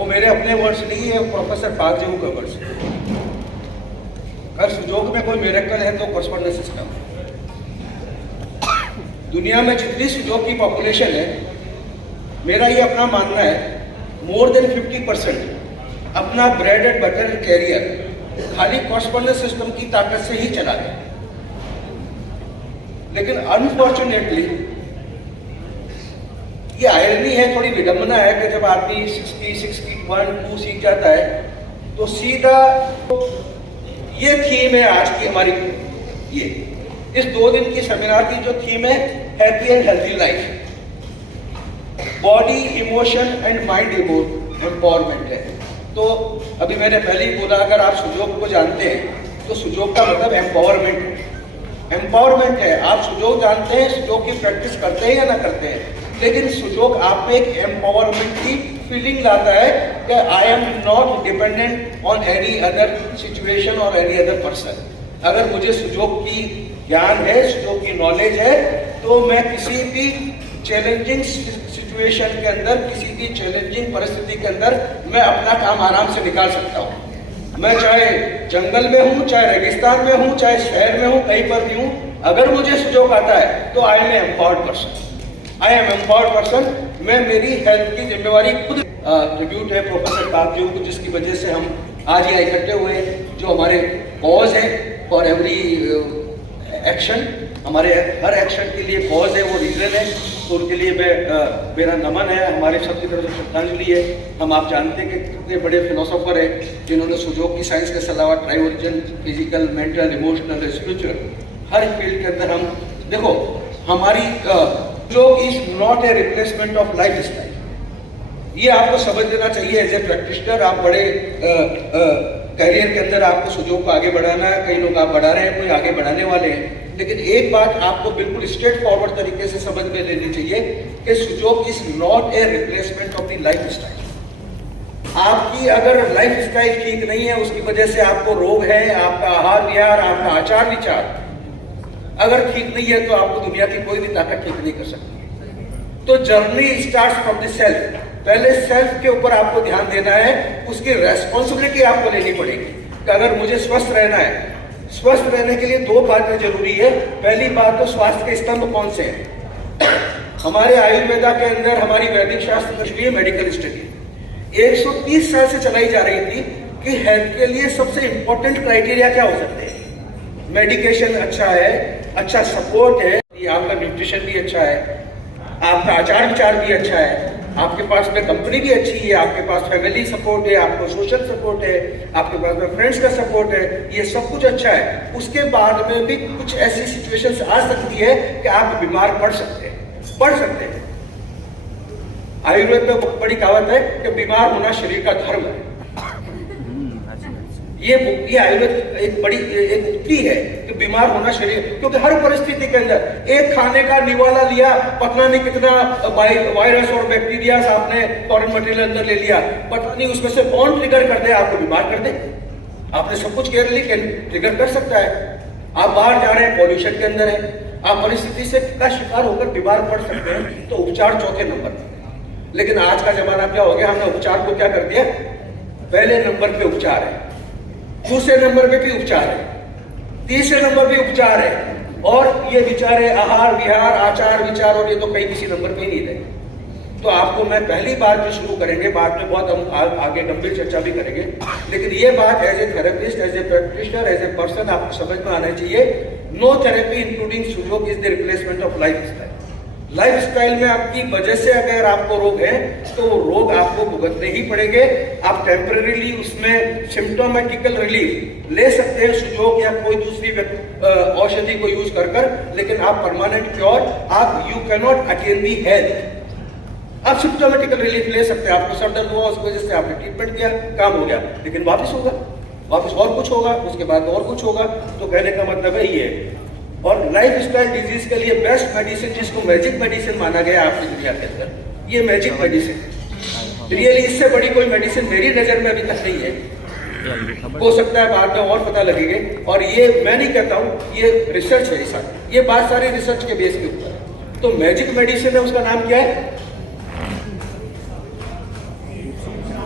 वो मेरे अपने वर्ड्स नहीं है, प्रोफेसर पागजेऊ का वर्ड्स है। अगर सुजोग में कोई मिरेकल है तो कॉरस्पॉन्डेंस सिस्टम। दुनिया में जितनी सुजोग की पॉपुलेशन है, मेरा ये अपना मानना है, मोर देन 50% अपना ब्रेड एंड बटर कैरियर खाली कॉरस्पॉन्डेंस सिस्टम की ताकत से ही चला गया। लेकिन अनफॉर्चुनेटली ये आयरनी है, थोड़ी विडंबना है कि जब आदमी 61, 2 सीख जाता है तो सीधा ये थीम है आज की हमारी। ये इस 2 दिन की सेमिनार की जो थीम है, happy and healthy life, body emotion and mind empowerment है। तो अभी मैंने पहले ही बोला, अगर आप सुजोग को जानते हैं तो सुजोग का मतलब एम्पावरमेंट है। एम्पावरमेंट है, आप सुजोग जानते हैं, सुजोग की प्रैक्टिस करते हैं या ना करते हैं, लेकिन सुजोग आप में एक एम्पावरमेंट की फीलिंग लाता है कि I am not dependent on any other situation और एनी अदर पर्सन। अगर मुझे सुजोग की ज्ञान है, सुजोग की नॉलेज है, तो मैं किसी भी चैलेंजिंग सिचुएशन के अंदर, किसी भी चैलेंजिंग परिस्थिति के अंदर मैं अपना काम आराम से निकाल सकता हूँ। मैं चाहे जंगल में हूँ, चाहे रेगिस्तान में हूँ, चाहे शहर में हूँ, कहीं पर भी हूँ, अगर मुझे सुजोग आता है तो I am empowered person. I am empowered person. मैं मेरी हेल्थ की जिम्मेवारी खुद। ट्रिब्यूट है प्रोफेसर पागजेऊ को, जिसकी वजह से हम आज यहाँ इकट्ठे हुए, जो हमारे कॉज है फॉर एवरी एक्शन। हमारे हर एक्शन के लिए कॉज है, वो रीजन है, तो उनके लिए मेरा नमन है, हमारे सबकी तरफ से श्रद्धांजलि है। हम आप जानते हैं कि कितने बड़े फिलोसोफर हैं जिन्होंने सुजोग की साइंस के अलावा ट्राइवर्जन, फिजिकल, मेंटल, इमोशनल, स्पिरिचुअल, हर फील्ड के अंदर हम देखो, हमारी सुजोग is not a replacement of life style. ये आपको समझ लेना चाहिए एज ए प्रैक्टिशनर। आप बड़े करियर के अंदर आपको सुजोग को आगे बढ़ाना है, कई लोग आप बढ़ा रहे हैं, कोई आगे बढ़ाने वाले हैं, लेकिन एक बात आपको बिल्कुल स्ट्रेट फॉरवर्ड तरीके से समझ में लेनी चाहिए कि सुजोग is not a replacement of the life style. आपकी अगर लाइफ स्टाइल ठीक नहीं है, उसकी वजह से आपको रोग है, आपका आहार विहार, आपका आचार विचार अगर ठीक नहीं है, तो आपको दुनिया की कोई भी ताकत ठीक नहीं कर सकती। तो journey starts from the self. पहले सेल्फ के ऊपर आपको ध्यान देना है, उसकी रेस्पॉन्सिबिलिटी आपको लेनी पड़ेगी कि अगर मुझे स्वस्थ रहना है, स्वस्थ रहने के लिए 2 बातें जरूरी है। पहली बात तो स्वास्थ्य के स्तंभ कौन से हैं। हमारे आयुर्वेदा के अंदर, हमारी वैदिक शास्त्र दृष्टि है, मेडिकल स्टडी 130 साल से चलाई जा रही थी कि हेल्थ के लिए सबसे इंपॉर्टेंट क्राइटेरिया क्या हो सकते हैं। मेडिकेशन अच्छा है, अच्छा सपोर्ट है, आपका न्यूट्रिशन भी अच्छा है, आपका आचार विचार भी अच्छा है, आपके पास में कंपनी भी अच्छी है, आपके पास फैमिली सपोर्ट है, आपको सोशल सपोर्ट है, आपके पास में फ्रेंड्स का सपोर्ट है, ये सब कुछ अच्छा है। उसके बाद में भी कुछ ऐसी सिचुएशंस आ सकती है कि आप बीमार पड़ सकते हैं। आयुर्वेद में बहुत बड़ी कहावत है कि बीमार होना शरीर का धर्म है। ये आयुर्वेद एक बड़ी एक उक्ति है कि बीमार होना शरीर, क्योंकि हर परिस्थिति के अंदर एक खाने का निवाला लिया, पता नहीं कितना वायरस और बैक्टीरिया आपने फॉरेन मटेरियल अंदर ले लिया, पता नहीं उसमें से कौन ट्रिगर कर दे, आपको बीमार कर दे। आपने सब कुछ केयरली ट्रिगर कर सकता है। आप बाहर जा रहे हैं, पॉल्यूशन के अंदर है, आप परिस्थिति से का शिकार होकर बीमार पड़ सकते हैं, तो उपचार चौथे नंबर पर। लेकिन आज का जमाना क्या हो गया, हमने उपचार को क्या कर दिया, पहले नंबर पे उपचार है, दूसरे नंबर पे भी उपचार है, तीसरे नंबर पे उपचार है, और ये बेचारे आहार विहार, आचार विचार, और ये तो कहीं किसी नंबर पे ही नहीं रहे। तो आपको मैं पहली बात जो शुरू करेंगे, बाद में बहुत हम आगे गंभीर चर्चा भी करेंगे, लेकिन ये बात as a therapist, as a practitioner, as a person आपको समझ में आना चाहिए। No therapy including Sujok is the replacement of life style. Life style में आपकी वजह से अगर आपको रोग है, तो वो रोग आपको भुगतने ही पड़ेंगे। आप टेम्परेरीली उसमें सिम्टोमेटिकल रिलीफ ले सकते हैं सुजोग या कोई दूसरी औषधि को यूज कर, लेकिन आप परमानेंट क्योर, आप you can not attain the health. आप सिम्टोमेटिकल रिलीफ ले सकते हैं, आपको सर दर्द हुआ, उसकी वजह से आपने ट्रीटमेंट किया, काम हो गया, लेकिन वापस होगा, वापस और कुछ होगा, उसके बाद और कुछ होगा। तो कहने का मतलब है ये। और लाइफ स्टाइल डिजीज के लिए बेस्ट मेडिसिन, जिसको मैजिक मेडिसिन माना गया आपकी दुनिया के अंदर, ये मैजिक मेडिसिन है। रियली इससे बड़ी कोई मेडिसिन मेरी नजर में अभी तक नहीं है। हो सकता है बाद में और पता लगेंगे, और ये मैं नहीं कहता हूँ, ये रिसर्च है, ये बात सारी रिसर्च के बेस के ऊपर है। तो मैजिक मेडिसिन है, उसका नाम क्या है,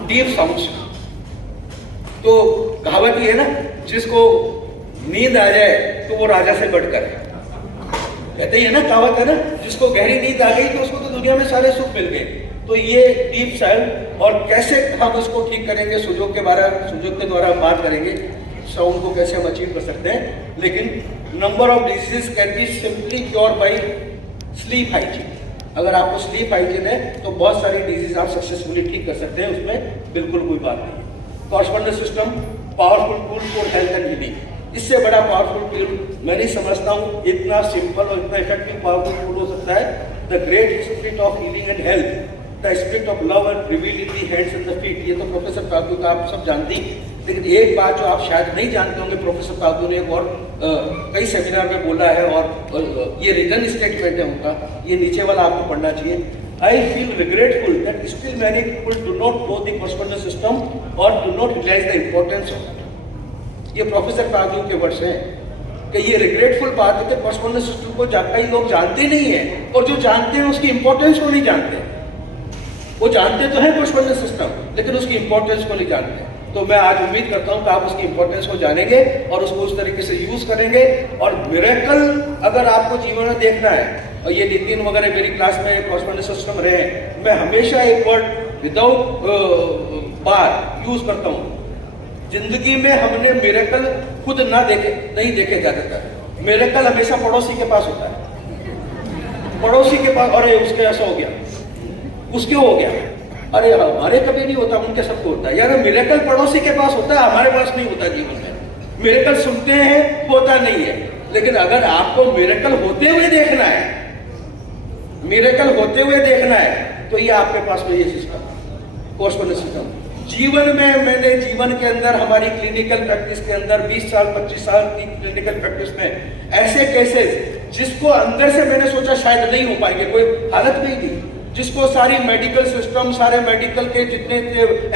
डीप साउंड्स। तो कहावत ये है ना, जिसको नींद आ जाए तो वो राजा से बढ़कर है, कहते ही है ना, कहावत है ना, जिसको गहरी नींद आ गई तो उसको तो दुनिया में सारे सुख मिल गए। तो ये डीप साउंड, और कैसे हम उसको ठीक करेंगे, सुजोग के द्वारा हम बात करेंगे साउंड को कैसे हम अचीव कर सकते हैं। लेकिन number of diseases can be simply cure by sleep hygiene. अगर आपको स्लीप हाइजीन है तो बहुत सारी डिजीज आप सक्सेसफुली ठीक कर सकते हैं, उसमें बिल्कुल कोई बात नहीं। Correspondence system powerful tool for health and healing. इससे बड़ा पावरफुल टूल मैं नहीं समझता हूँ, इतना सिंपल और इतना इफेक्टिव पावरफुल टूल हो सकता है। The great spirit of healing and health, the spirit of love and revealed in the hands and the feet. ये तो प्रोफेसर तागू का आप सब जानते ही, लेकिन एक बात जो आप शायद नहीं जानते होंगे, प्रोफेसर तागू ने एक और कई सेमिनार में बोला है, और ये रिटर्न स्टेटमेंट है उनका, ये नीचे वाला आपको पढ़ना चाहिए। I feel regretful that still many people do not know the correspondence system or do not realize the importance of it. ये प्रोफेसर तागू के वर्ड्स हैं कि ये रिग्रेटफुल बात है कि कॉरस्पॉन्डेंस सिस्टम को कई लोग जानते नहीं है, और जो जानते हैं उसकी इंपॉर्टेंस को नहीं जानते। वो जानते तो है कॉरस्पॉन्डेंस सिस्टम, लेकिन उसकी इंपॉर्टेंस को नहीं जानते। तो मैं आज उम्मीद करता हूं कि आप उसकी इंपॉर्टेंस को जानेंगे और उसको उस तरीके से यूज करेंगे। और मिरेकल अगर आपको जीवन में देखना है, और ये नितिन वगैरह मेरी क्लास में कॉरस्पॉन्डेंस सिस्टम रहे हैं, मैं हमेशा एक वर्ड विदाउट बार यूज करता हूं। जिंदगी में हमने मिरेकल खुद नहीं देखे ज्यादातर। मिरेकल हमेशा पड़ोसी के पास होता है, पड़ोसी के पास, अरे उसके ऐसा हो गया, उसके हो गया, अरे हमारे कभी नहीं होता, उनके सबको होता है। यार मिरेकल पड़ोसी के पास होता है, हमारे पास नहीं होता जीवन में। मिरेकल सुनते हैं, होता नहीं है। लेकिन अगर आपको मिरेकल होते हुए देखना है, मिरेकल होते हुए देखना है, तो ये आपके पास में ये सिस्टम, कॉरस्पॉन्डेंस सिस्टम। जीवन में मैंने जीवन के अंदर हमारी क्लिनिकल प्रैक्टिस के अंदर 20 साल 25 साल की क्लिनिकल प्रैक्टिस में ऐसे केसेस जिसको अंदर से मैंने सोचा शायद नहीं हो पाएंगे, कोई हालत नहीं थी, जिसको सारी मेडिकल सिस्टम, सारे मेडिकल के जितने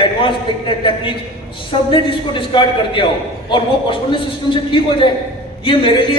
एडवांस टेक्निक्स, सबने जिसको डिस्कार्ड कर दिया हो और वो कॉरस्पॉन्डेंस सिस्टम से ठीक हो जाए, ये मेरे लिए